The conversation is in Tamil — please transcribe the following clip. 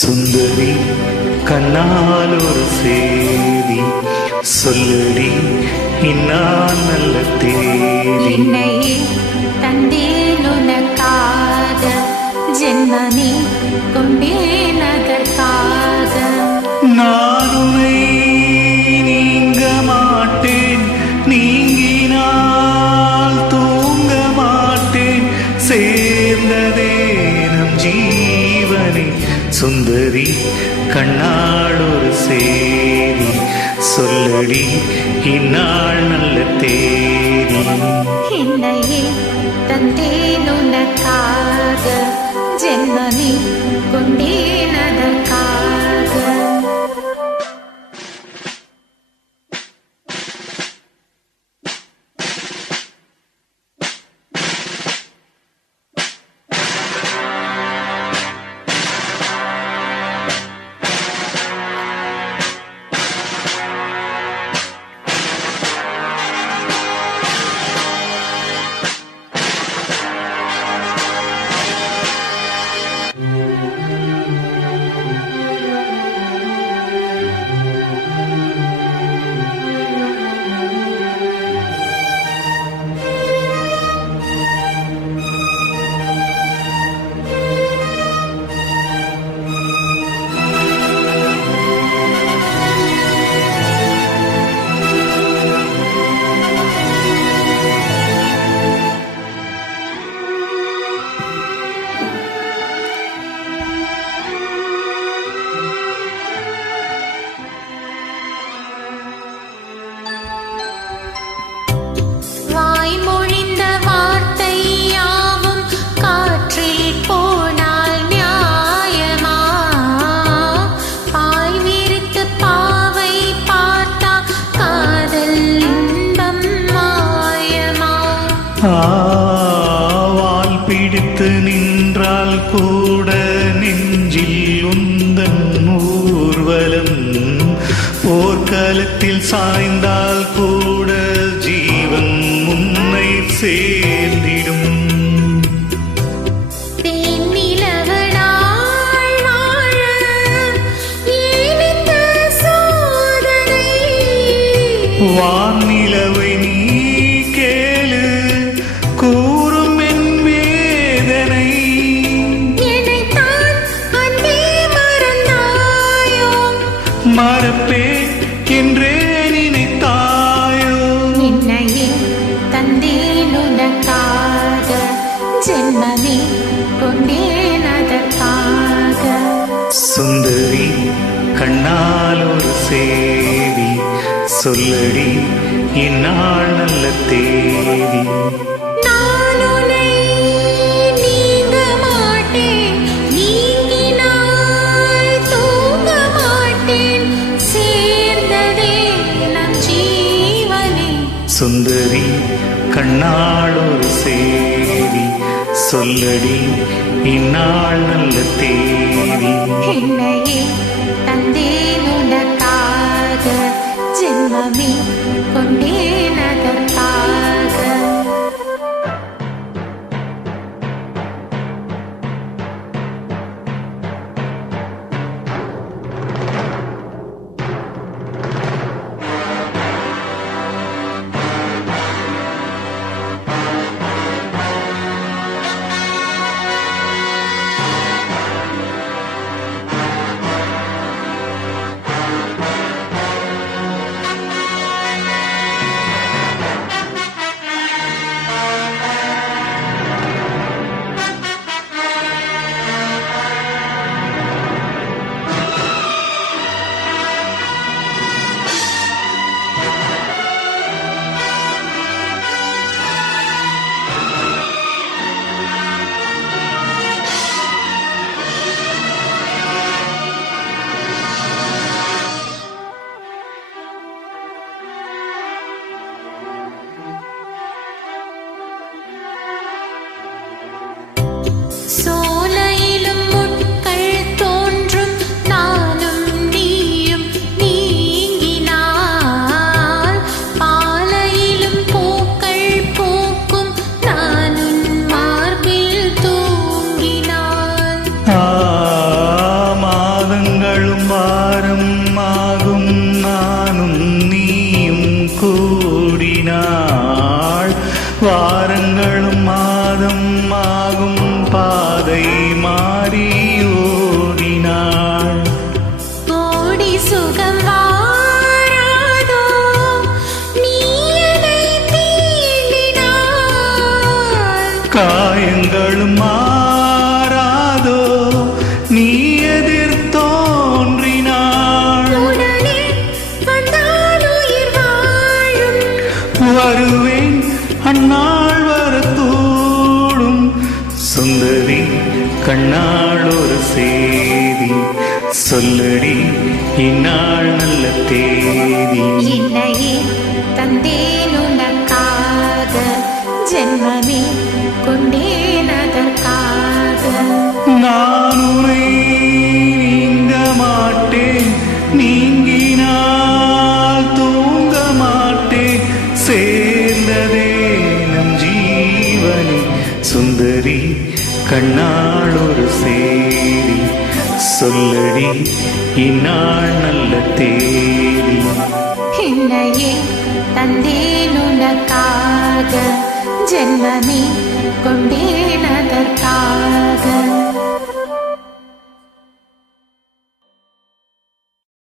சுந்தரி கண்ணால் ஒரு சேதி சொல்லடி இந்நாள் நல்ல தேதி. என்னையே தந்தேன் உனக்காக, ஜென்மமே கொண்டேன் அதற்காக. நான் உன்னை நீங்க மாட்டேன், நீங்கினால் தூங்க மாட்டேன், சேர்ந்ததே நம் ஜீவனே. சுந்தரி கண்ணால் ஒரு சேதி சொல்லடி இந்நாள் நல்ல தேதி. என்னையே தந்தேன் உனக்காக, ஜென்மமே கொண்டேன் அதற்காக. ஆவால் பிடித்து நின்றால் கூட நெஞ்சில் உந்தன் ஊர்வலம், போர்க்களத்தில் சாய்ந்தால் கூட ஜீவன் முன்னை சேர்ந்திடும். வானிலவை நீ கேளு, கூறும் என் வேதனை. மறப்பேன் என்றே நினைத்தாயோ. என்னையே தந்தேன் உனக்காக, ஜென்மமே கொண்டேன் அதற்காக. சுந்தரி கண்ணால் ஒரு சேதி சொல்லடி இந்நாள் நல்ல தேதி. நான் உன்னை நீங்க மாட்டேன், நீங்கினால் தூங்க மாட்டேன், சேர்ந்ததே நம் ஜீவனே. சுந்தரி கண்ணால் ஒரு சேதி சொல்லடி இந்நாள் நல்ல தேதி. என்னையே தந்தேன் உனக்காக, ஜென்மமே கொண்டேன் அதற்காக. கண்ணால் ஒரு சேதி சொல்லடி இந்நாள் நல்ல தேதி. என்னையே தந்தேன் உனக்காக ஜென்மமே கொண்டேன் அதற்காக. நான் உன்னை நீங்க மாட்டேன், நீங்கினால் தூங்க மாட்டேன், சேர்ந்ததே நம் ஜீவனே. சுந்தரி கண்ணால் ஒரு சேதி சொல்லடி இந்நாள் நல்ல தேதி. என்னையே தந்தேன் உனக்காக ஜென்மமே கொண்டேன் அதற்காக.